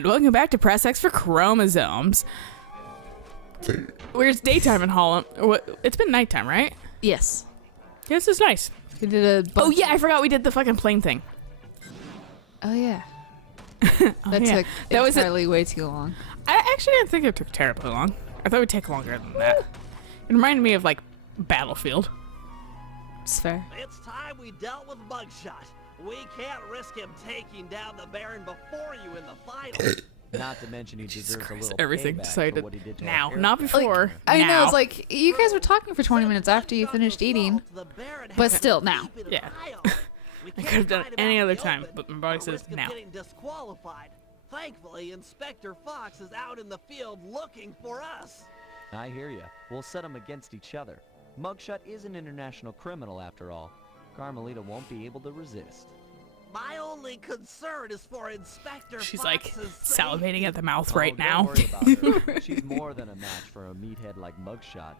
and welcome back to Press X for Chromosomes. Where's daytime in Holland? It's been nighttime, right? Yes. This is nice. We did a bunch. Oh yeah, I forgot we did the fucking plane thing. Oh yeah. That Took that was entirely way too long. I actually didn't think it took terribly long. I thought it would take longer than that. It reminded me of like Battlefield. It's fair. It's time we dealt with Mugshot. We can't risk him taking down the Baron before you in the final. Not to mention he deserves a little Everything payback decided for what he did to now, our not aircraft. before. I know, now. it's like, you guys were talking for 20 minutes after you finished eating. But still, now. Yeah. I could have done it any other time, but my body says now. Disqualified. Thankfully, Inspector Fox is out in the field looking for us. I hear ya. We'll set them against each other. Mugshot is an international criminal after all. Carmelita won't be able to resist. My only concern is for Inspector She's like Fox's salivating at the mouth Oh, right don't now. worry about her. She's more than a match for a meathead like Mugshot.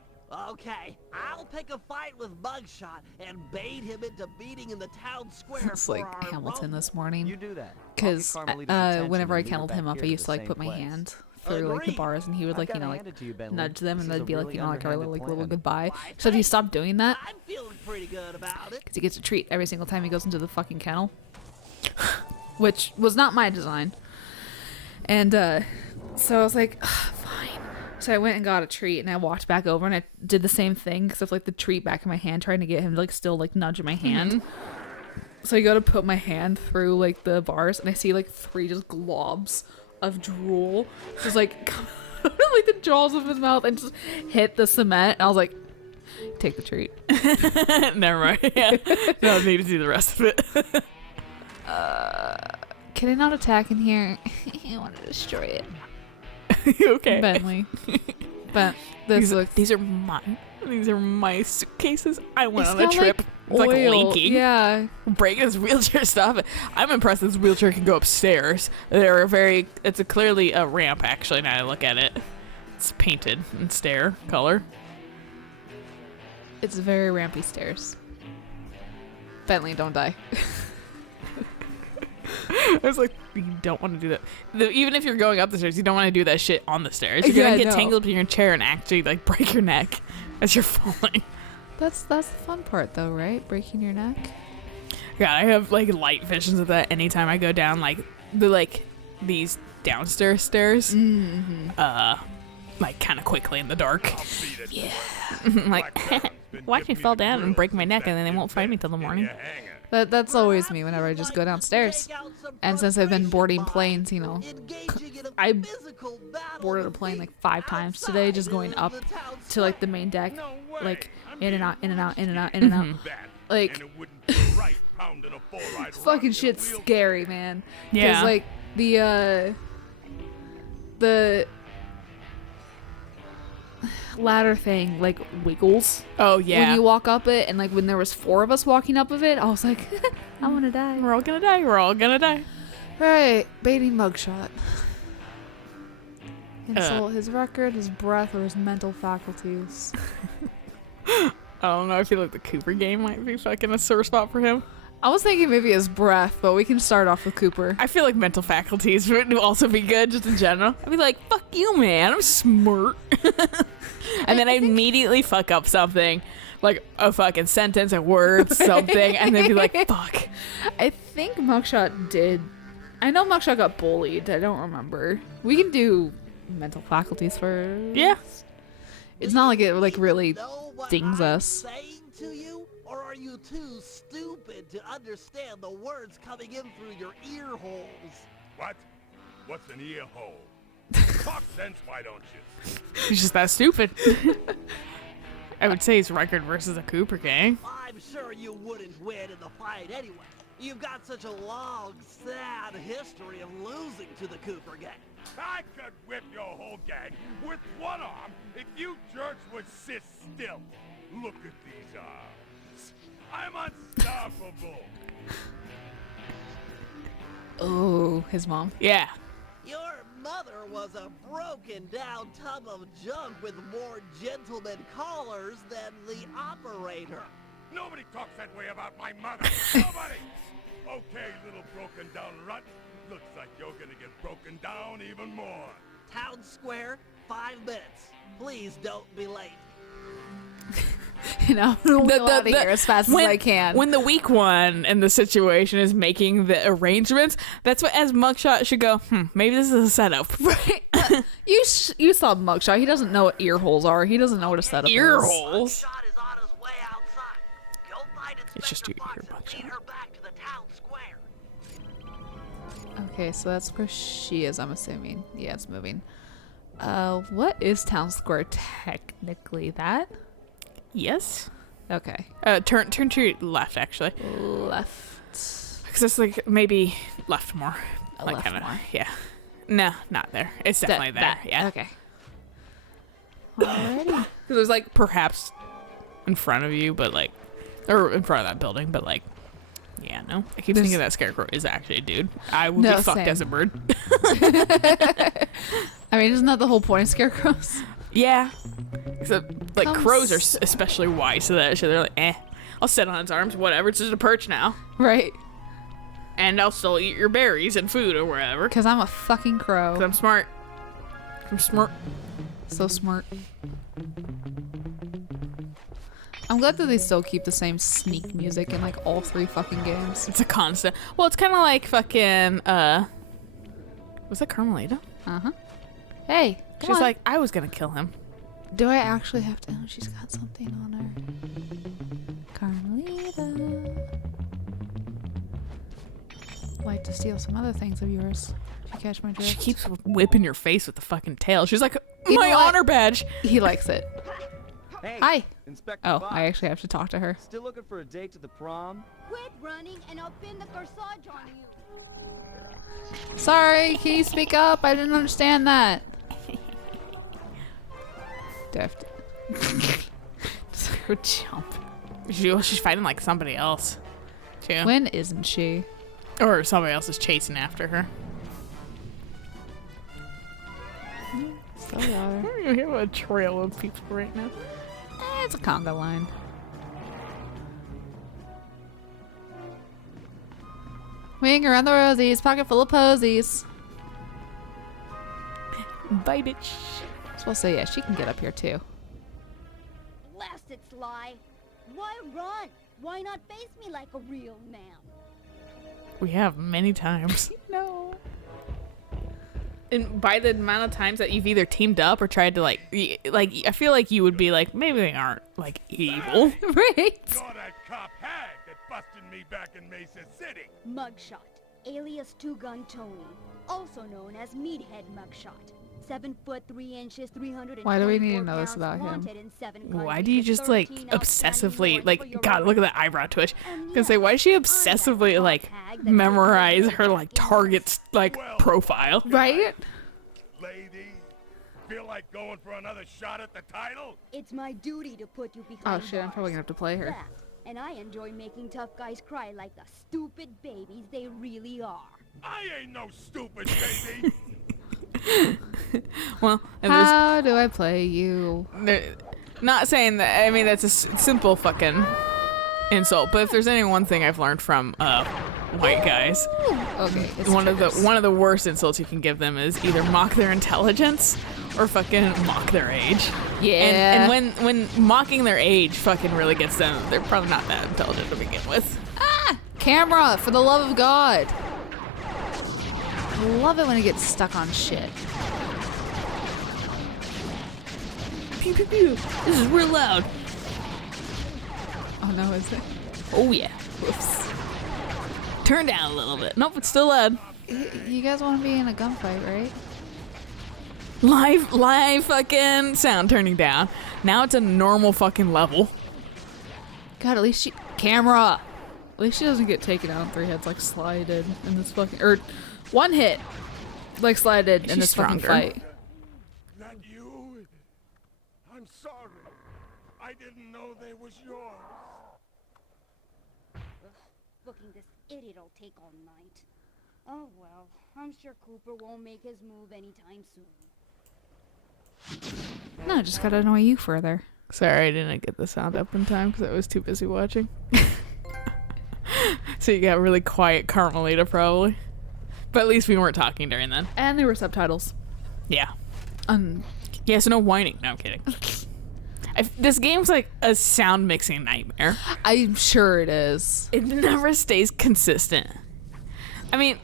Okay, I'll pick a fight with Mugshot and bait him into meeting in the town square It's for like our Hamilton road. this morning. You do that. Because I'll get Carmelita's attention whenever I and lead her kenneled back him up, here I to used to the like same put my place. hand through like the Agreed. bars, and he would I've like, you gotta know, hand like it to you, Bentley. nudge them, This and is they'd a be like, really you know, like a little, underhanded little plan. goodbye. Why, Except he thanks. stopped doing that I'm feeling pretty good about it. because he gets a treat every single time he goes into the fucking kennel, which was not my design. And so I was like, "Ugh, fine. So I went and got a treat, and I walked back over, and I did the same thing, except like the treat back in my hand, trying to get him to like still like nudge my hand. So I go to put my hand through like the bars, and I see like 3 just globs of drool just like come out of like the jaws of his mouth and just hit the cement. And I was like, take the treat. Never mind. Yeah. No, I need to see the rest of it. Can I not attack in here? I want to destroy it. Okay. Bentley. But this looks... These are my suitcases. I went It's on a got, trip. like, It's like oil. leaking. Yeah. Breaking his wheelchair stuff. I'm impressed this wheelchair can go upstairs. It's clearly a ramp actually now I look at it. It's painted in stair color. It's very rampy stairs. Bentley, don't die. I was like, you don't want to do that. Even if you're going up the stairs, you don't want to do that shit on the stairs. You're gonna get tangled up in your chair and actually like break your neck as you're falling. That's the fun part though, right? Breaking your neck. Yeah, I have like light visions of that anytime I go down these downstairs stairs. Like kind of quickly in the dark. Yeah. Like, watch me fall down and break my neck, and then they won't find me till the morning. That's always me whenever I just go downstairs. And since I've been boarding planes, you know, I boarded a plane like 5 times today, just going up to like the main deck, like in and out, in and out, in and out, in and out. Like, fucking shit's scary, man. Yeah. Because like the ladder thing like wiggles Oh when yeah. you walk up it, and like when there was 4 of us walking up of it, I was like, I want to die. We're all gonna die. We're all gonna die. Right, baiting Mugshot. Insult his record, his breath, or his mental faculties. I don't know. I feel like the Cooper game might be fucking a sore spot for him. I was thinking maybe his breath, but we can start off with Cooper. I feel like mental faculties would also be good, just in general. I'd be like, fuck you, man. I'm smart. And then I immediately fuck up something, like a fucking sentence, a word, something, and then be like, fuck. I think Mugshot did. I know Mugshot got bullied. I don't remember. We can do mental faculties first. Yeah. It's not like it like really Know what dings I'm us. saying to you, or are you too stupid to understand the words coming in through your ear holes? What? What's an ear hole? Talk sense, why don't you? He's just that stupid. I would say it's record versus a Cooper gang. I'm sure you wouldn't win in the fight anyway. You've got such a long, sad history of losing to the Cooper gang. I could whip your whole gang with one arm if you jerks would sit still. Look at these arms. I'm unstoppable. Oh, his mom. Yeah. Your mother was a broken down tub of junk with more gentleman callers than the operator. Nobody talks that way about my mother. Nobody. Okay, little broken down runt. Looks like you're gonna get broken down even more. Town Square, 5 minutes. Please don't be late. You know, I'm gonna wheel out of here as fast as I can. When the weak one in the situation is making the arrangements, that's what as Mugshot should go, maybe this is a setup. Right. You saw Mugshot. He doesn't know what ear holes are. He doesn't know what a setup Ear is. holes? Shot is on his way outside. Go find It's just Inspector your Fox ear, and lead her back to the town square. Okay, so that's where she is, I'm assuming. Yeah, it's moving. What is Town Square technically? That? Yes. Okay. Turn to your left, actually. Left. Because it's like maybe left more. Like Left kinda, more. Yeah. No, not there. It's definitely there. That. Yeah. Okay. Alrighty. Because there's like perhaps in front of you, but like, or in front of that building, but like, yeah, no. I keep thinking that scarecrow is actually a dude. I would No, be fucked same. as a bird. I mean, isn't that the whole point of scarecrows? Yeah. Except like Come crows are s- especially wise to that shit. They're like, I'll sit on its arms, whatever. It's just a perch now. Right. And I'll still eat your berries and food or wherever. Because I'm a fucking crow. Because I'm smart. I'm smart. So smart. I'm glad that they still keep the same sneak music in like all 3 fucking games. It's a constant. Well, it's kind of like fucking, was that Carmelita? Uh-huh. Hey, come She's on. like, I was gonna kill him. Do I actually have to? Oh, she's got something on her. Carmelita. Like to steal some other things of yours. If you catch my drift. She keeps whipping your face with the fucking tail. She's like, You my know what? honor badge. He likes it. Hey, Hi. Inspector Oh, Fox. I actually have to talk to her. Still looking for a date to the prom? Quit running and I'll pin the corsage on you. Sorry, can you speak up? I didn't understand that. Do I have to just go jump? She's fighting like somebody else, too. When isn't she? Or somebody else is chasing after her. Still got her. We have a trail of people right now. It's a conga line. Wing around the rosies, pocket full of posies. Bye, bitch. I was supposed to say, yeah, she can get up here too. Blast it, Sly. Why run? Why not face me like a real man? We have many times. No. And by the amount of times that you've either teamed up or tried to like, I feel like you would be like, maybe they aren't like evil. Right. You're that cop hag that busted me back in Mesa City. Mugshot, alias Two Gun Tony, also known as Meathead Mugshot. 7 foot 3 inches, 300. Why do we need to know this about him? Why do you just like obsessively like God? Look at that eyebrow twitch. I was gonna say, why does she obsessively like memorize her like target's like profile? Right? Lady, feel like going for another shot at the title? It's my duty to put you behind Oh shit, I'm probably gonna have to play her. that. And I enjoy making tough guys cry like the stupid babies they really are. I ain't no stupid baby. Well, and there's How do I play you? not saying that. I mean, that's a simple fucking insult. But if there's any one thing I've learned from white guys, Okay. It's one of triggers. the worst insults you can give them is either mock their intelligence or fucking mock their age. Yeah. And when mocking their age fucking really gets them, they're probably not that intelligent to begin with. Camera, for the love of God. I love it when it gets stuck on shit. Pew pew pew. This is real loud. Oh no, is it? Oh yeah. Whoops. Turn down a little bit. Nope, it's still loud. You guys want to be in a gunfight, right? Live fucking sound turning down. Now it's a normal fucking level. God, at least she... Camera! At least she doesn't get taken out in 3 hits like Sly did in this fucking... Or 1 hit like Sly did in She's this fucking stronger. fight. That you? I'm sorry. I didn't know they was yours. Booking this idiot'll take all night. Oh well, I'm sure Cooper won't make his move anytime soon. No, just gotta annoy you further. Sorry, I didn't get the sound up in time because I was too busy watching. So you got really quiet Carmelita, probably. But at least we weren't talking during then. And there were subtitles. Yeah. Um, Yeah, so no whining. No, I'm kidding. This game's like a sound mixing nightmare. I'm sure it is. It never stays consistent. I mean,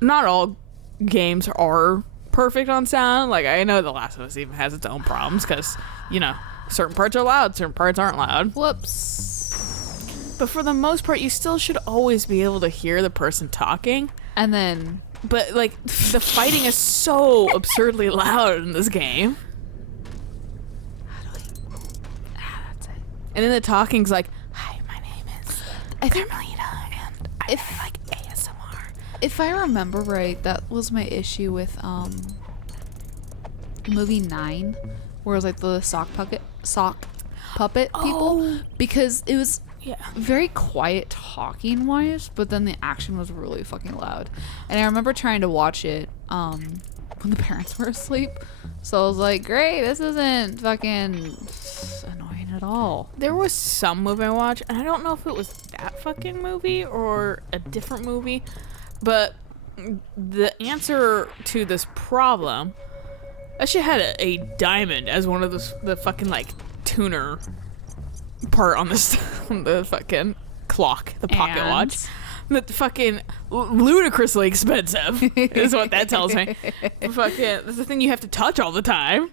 not all games are perfect on sound. Like, I know The Last of Us even has its own problems because, you know, certain parts are loud, certain parts aren't loud. Whoops. But for the most part, you still should always be able to hear the person talking. And then... But, like, the fighting is so absurdly loud in this game. And then the talking's like, hi, my name is Carmelita, and I like ASMR. If I remember right, that was my issue with movie 9, where it was like the sock puppet people, because it was very quiet talking wise, but then the action was really fucking loud. And I remember trying to watch it when the parents were asleep, so I was like, great, this isn't fucking annoying at all. There was some movie I watched, and I don't know if it was that fucking movie or a different movie, but the answer to this problem, that shit had a diamond as one of the fucking like tuner part on the fucking clock, the pocket watch. That fucking ludicrously expensive is what that tells me. Fucking, that's the thing you have to touch all the time.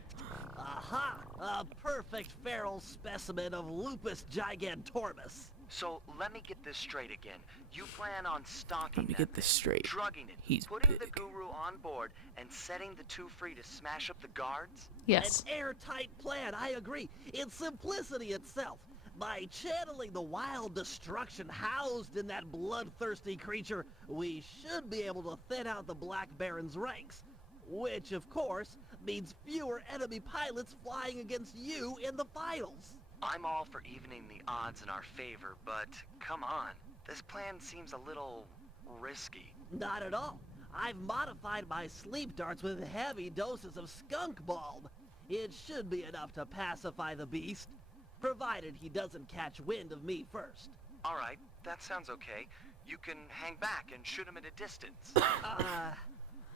Aha! A perfect feral specimen of Lupus gigantormus. So let me get this straight again. You plan on stalking Let me them, get this straight. drugging it, He's putting the big. guru on board, and setting the two free to smash up the guards? Yes. An airtight plan, I agree. It's simplicity itself. By channeling the wild destruction housed in that bloodthirsty creature, we should be able to thin out the Black Baron's ranks. Which, of course, means fewer enemy pilots flying against you in the finals. I'm all for evening the odds in our favor, but come on. This plan seems a little risky. Not at all. I've modified my sleep darts with heavy doses of skunk bulb. It should be enough to pacify the beast, provided he doesn't catch wind of me first. All right, that sounds okay. You can hang back and shoot him at a distance.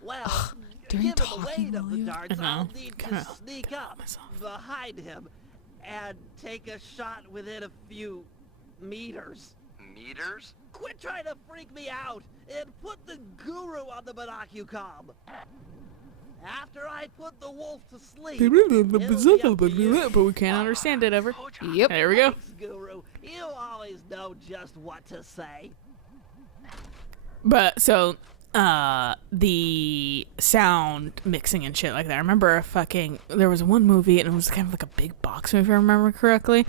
Well, during given the weight talking of the while you- darts, I I'll know. need Kinda to sneak up myself. behind him and take a shot within a few meters. Meters? Quit trying to freak me out and put the guru on the binocucom. After I put the wolf to sleep, it'll be up to you. But we can't understand it ever. Yep. There we go. Thanks, Guru. You always know just what to say. But so the sound mixing and shit like that. I remember there was one movie and it was kind of like a big box movie if I remember correctly.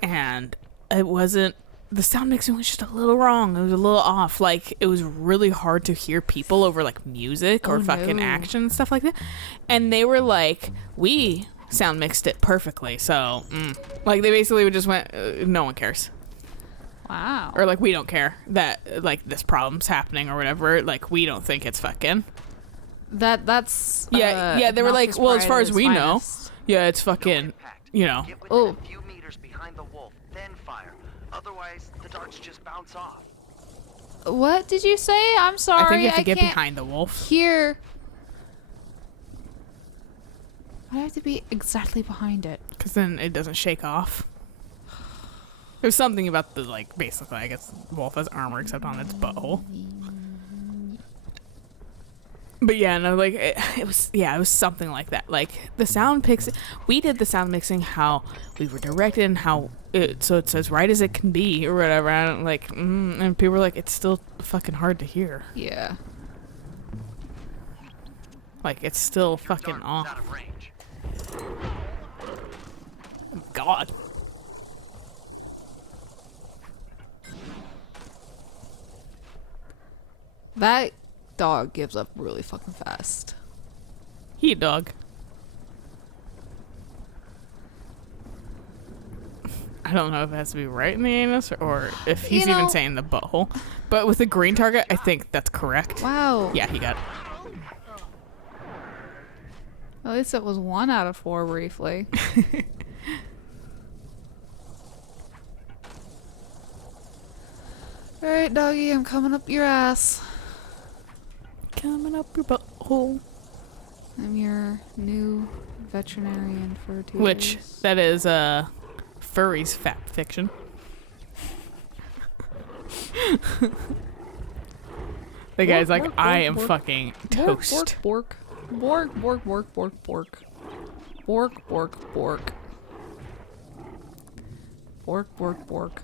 And it wasn't, the sound mixing was just a little wrong. It was a little off. Like it was really hard to hear people over like music or fucking no. action and stuff like that. And they were like, we sound mixed it perfectly. So like they basically just went, no one cares. Wow. Or like we don't care that like this problem's happening or whatever. Like we don't think it's fucking. That's Yeah, they were like, well, as far as we know, yeah, it's fucking, Impact. you know. Get within Oh. a few meters behind the wolf, then fire. Otherwise, the darts just bounce off. What did you say? I'm sorry. I think you have to get can't behind the wolf hear. I have to be exactly behind it. because then it doesn't shake off. There's something about the like basically, I guess, wolf has armor except on its butthole. But yeah, no, like it was something like that. Like the sound picks, we did the sound mixing how we were directed and how so it's as right as it can be or whatever. I don't like, and people were like, it's still fucking hard to hear. Yeah. Like it's still Your fucking dart was out off. of range. God. That dog gives up really fucking fast. Heat dog. I don't know if it has to be right in the anus or if he's You know- even saying the butthole. But with the green target, I think that's correct. Wow. Yeah, he got it. At least it was 1 out of 4 briefly. Alright, doggy, I'm coming up your ass. coming up your butthole. I'm your new veterinarian for 2 Which, days. that is, furry's fat fiction. The guy's like, Bork, I bork, am bork. fucking Bork, toast. bork, bork. Bork, bork, bork, bork. Bork, bork, bork. Bork, bork, bork.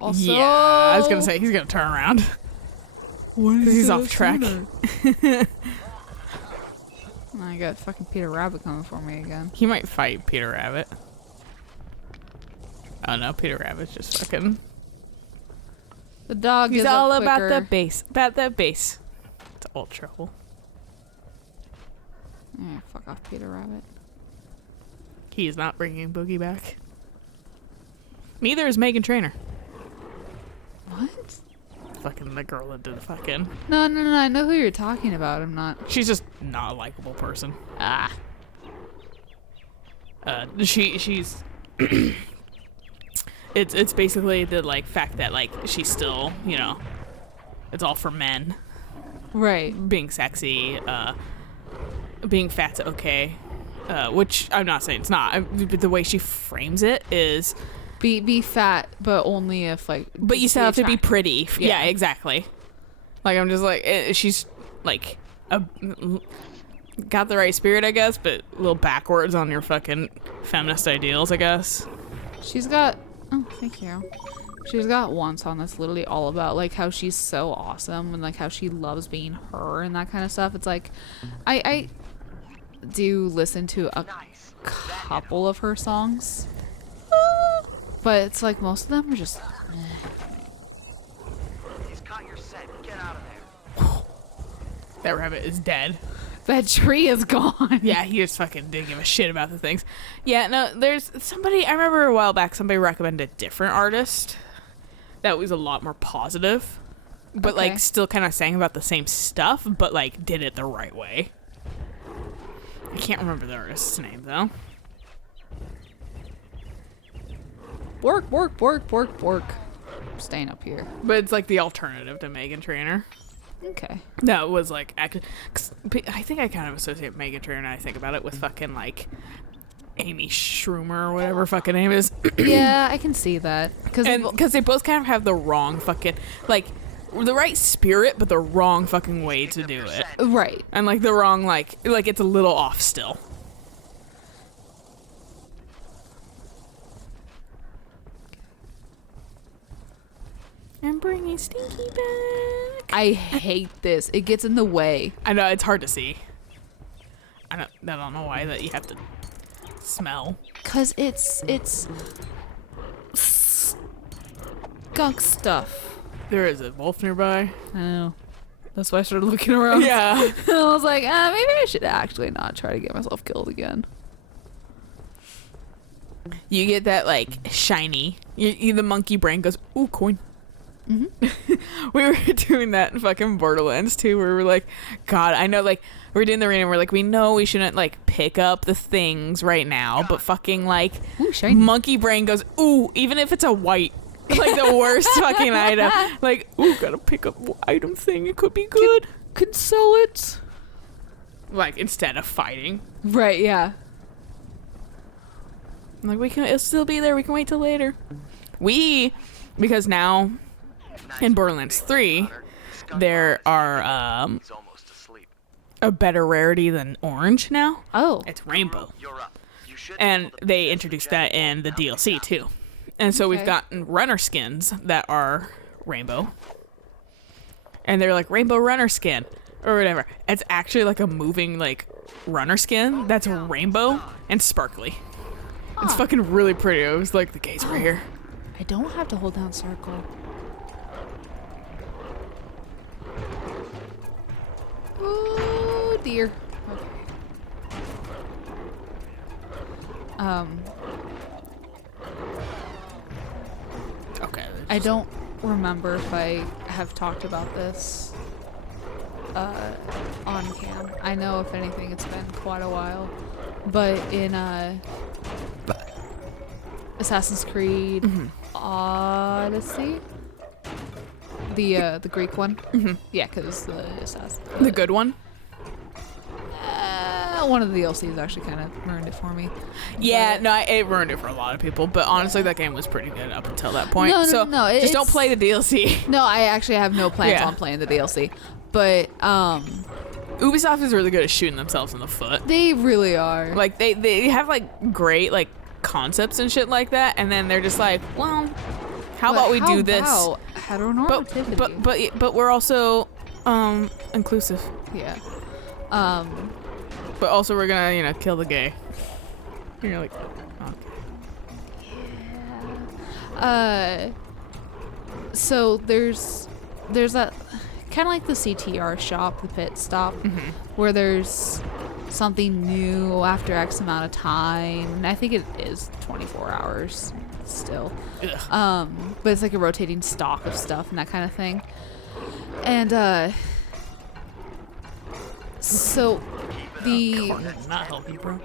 Also, Yeah, I was gonna say, he's gonna turn around. Because he's off track. I got fucking Peter Rabbit coming for me again. He might fight Peter Rabbit. Oh no, Peter Rabbit's just fucking... The dog He's is all up about quicker. the bass. About that bass. It's all trouble. Yeah, fuck off, Peter Rabbit. He's not bringing Boogie back. Neither is Megan Trainor. What? Fucking the girl that did fucking... No. I know who you're talking about. I'm not. She's just not a likable person. Ah. She's... It's basically the, like, fact that, like, she's still, you know... It's all for men. Right. Being sexy, being fat's okay. Which I'm not saying it's not. But the way she frames it is... Be fat, but only if like. But you still have to be attractive. pretty. Yeah, Yeah. exactly. Like, I'm just like, she's, like, got the right spirit, I guess, but a little backwards on your fucking feminist ideals, I guess. She's got. Oh, thank you. She's got one song that's literally all about like how she's so awesome and like how she loves being her and that kind of stuff. It's like, I do listen to a couple of her songs, but it's like most of them are just. He's caught your scent. Get out of there. That rabbit is dead. That tree is gone. Yeah, he just fucking didn't give a shit about the things. Yeah, no, there's somebody, I remember a while back, somebody recommended a different artist that was a lot more positive, but Okay. like still kind of sang about the same stuff, but like did it the right way. I can't remember the artist's name though. Bork, bork, bork, bork, bork. I'm staying up here. But it's like the alternative to Megan Trainor. Okay. That was like, I think I kind of associate Megan Trainor, and I think about it with fucking like Amy Schumer or whatever fucking name is. Yeah, I can see that. Because they both kind of have the wrong fucking, like, the right spirit, but the wrong fucking way to do it. Right. And like the wrong, like it's a little off still. I'm bringing Stinky back. I hate this. It gets in the way. I know, it's hard to see. I don't know why that you have to smell. Cause it's skunk stuff. There is a wolf nearby. I know. That's why I started looking around. Yeah. I was like, maybe I should actually not try to get myself killed again. You get that like shiny. The monkey brain goes, ooh, coin. Mm-hmm. We were doing that in fucking Borderlands too, where we were like, God, I know, like, we're doing the arena, we're like, we know we shouldn't like pick up the things right now, but fucking like, Ooh, shiny. monkey brain goes, ooh, even if it's a white, like the worst fucking item, like, ooh, gotta pick up item thing, it could be good. Can sell it. Like, instead of fighting. Right, yeah. I'm like, it'll still be there, we can wait till later. Because now, in Borderlands 3, there are He's almost asleep. a better rarity than orange now. Oh. It's rainbow. You're up. You should And they introduced that in the DLC too. And so we've Okay. gotten runner skins that are rainbow. And they're like rainbow runner skin or whatever. It's actually like a moving like runner skin that's rainbow and sparkly. It's fucking really pretty. It was like the gays were here. I don't have to hold down circle. Oh dear. Okay. Okay. I don't remember if I have talked about this on cam. I know if anything it's been quite a while. But in Assassin's Creed Odyssey, The Greek one? Yeah, because The good one? one of the DLCs actually kind of ruined it for me. Yeah, no, it ruined it for a lot of people. But honestly, that game was pretty good up until that point. No, just don't play the DLC. No, I actually have no plans on playing the DLC. But Ubisoft is really good at shooting themselves in the foot. they really are. Like they have like great like concepts and shit like that, and then they're just like, well, how about we do this? About heteronormativity? But we're also inclusive. Yeah. But also we're gonna kill the gay. And you're like, okay. So there's that kind of like the CTR shop, the pit stop, where there's something new after X amount of time. And I think it is 24 hours still. Ugh. But it's like a rotating stock of stuff and that kind of thing. And so the Not helping, bro.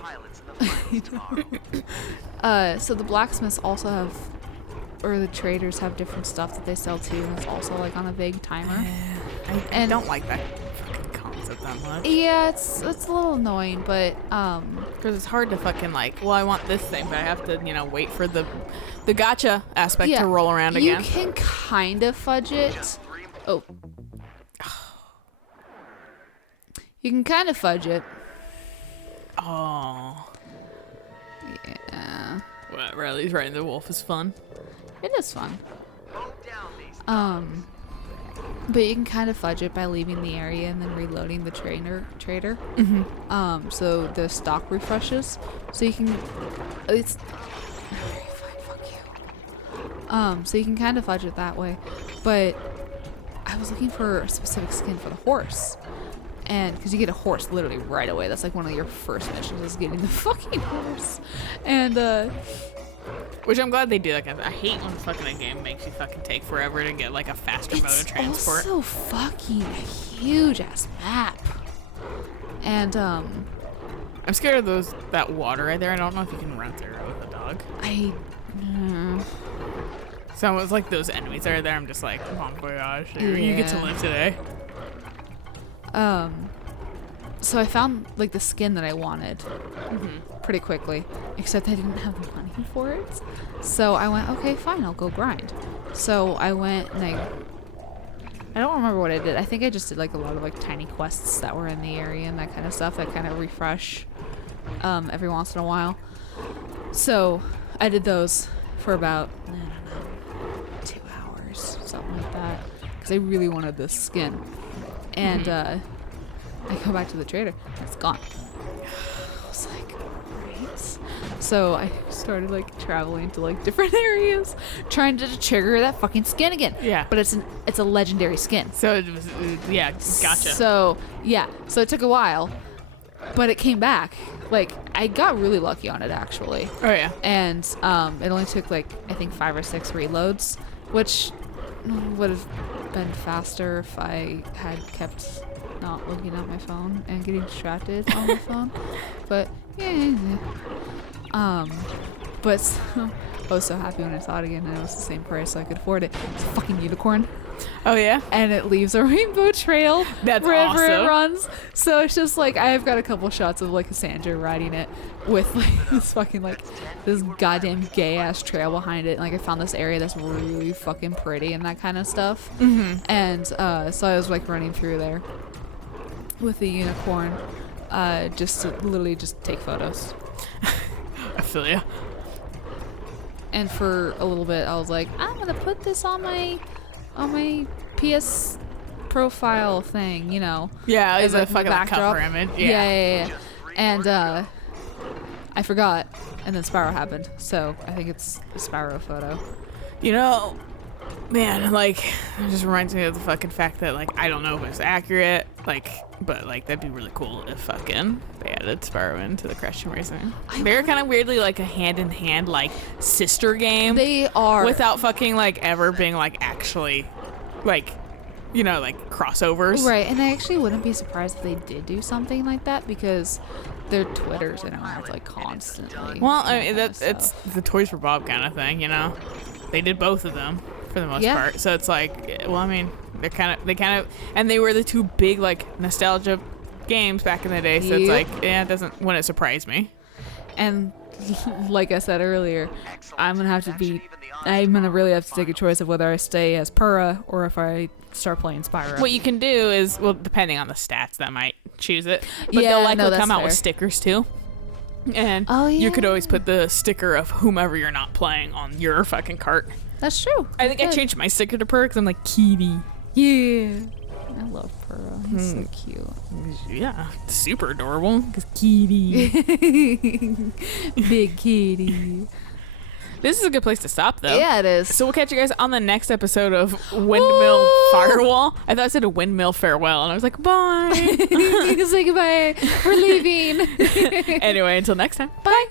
so the blacksmiths also have, or the traders have different stuff that they sell too, and it's also like on a vague timer. I don't like that fucking concept that much. Yeah, it's a little annoying, but Because it's hard to fucking like, well, I want this thing, but I have to, wait for the gotcha aspect to roll around again. You can kind of fudge it. Oh. You can kind of fudge it. Oh. Yeah. Whatever, at least riding the wolf is fun. It is fun. But you can kind of fudge it by leaving the area and then reloading the trader. So the stock refreshes. So you can. It's. Alright, fine, fuck you. So you can kind of fudge it that way, but I was looking for a specific skin for the horse. And because you get a horse literally right away. That's like one of your first missions is getting the fucking horse. And which I'm glad they do that. I hate when fucking a game makes you fucking take forever to get like a faster mode of transport. It's also fucking a huge ass map. And I'm scared of that water right there. I don't know if you can run through it with a dog. So it's like those enemies that are there. I'm just like, oh my gosh, you get to live today. So I found like the skin that I wanted pretty quickly, except I didn't have the money for it. So I went, okay, fine, I'll go grind. So I went and I don't remember what I did. I think I just did like a lot of like tiny quests that were in the area and that kind of stuff that kind of refresh every once in a while. So I did those for about, I don't know, 2 hours, something like that, because I really wanted this skin. And I go back to the trader. It's gone. I was like, right. So I started like traveling to like different areas, trying to trigger that fucking skin again. Yeah. But it's a legendary skin. So it was, gotcha. So yeah. So it took a while, but it came back. Like I got really lucky on it actually. Oh yeah. And it only took like I think 5 or 6 reloads, which would have been faster if I had kept not looking at my phone and getting distracted on my phone. But yeah. But I was so happy when I saw it again and it was the same price so I could afford it. It's a fucking unicorn. Oh yeah? And it leaves a rainbow trail wherever it awesome. runs. So it's just like I've got a couple shots of like a Sandra riding it with like this fucking like this goddamn gay ass trail behind it. And, like I found this area that's really fucking pretty and that kind of stuff. And so I was like running through there with the unicorn just to literally just take photos. I feel ya. And for a little bit I was like, I'm gonna put this on my PS profile thing, Yeah, as it's a like fucking like, cover image. Yeah. And I forgot, and then Spyro happened, so I think it's a Spyro photo. Man, like, it just reminds me of the fucking fact that, like, I don't know if it's accurate, like, but, like, that'd be really cool if fucking they added Spyro into the Crash Team Racing. They're kind of weirdly, like, a hand-in-hand, like, sister game. They are. Without fucking, like, ever being, like, actually, like, like, crossovers. Right, and I actually wouldn't be surprised if they did do something like that, because their Twitters interact, like, constantly. Well, I mean, it's the Toys for Bob kind of thing, They did both of them. for the most Yeah. part. So it's like, well, I mean, they kind of, and they were the two big like nostalgia games back in the day. So it's Yep. like, wouldn't surprise me. And like I said earlier, Excellent. I'm gonna have to That should be. even the odds I'm gonna really have to take a finals. choice of whether I stay as Purah or if I start playing Spyro. What you can do is, well, depending on the stats, that might choose it. But Yeah, they'll likely no, that's come out with fair. stickers too. And Oh, you could yeah. always put the sticker of whomever you're not playing on your fucking cart. That's true. I think I Good. changed my sticker to Purr because I'm like, Kitty. Yeah. I love Purah. He's so cute. Yeah, super adorable. Because Kitty. Big kitty. This is a good place to stop, though. Yeah, it is. So we'll catch you guys on the next episode of Windmill Firewall. I thought I said a windmill farewell, and I was like, bye. Say goodbye. We're leaving. Anyway, until next time. Bye.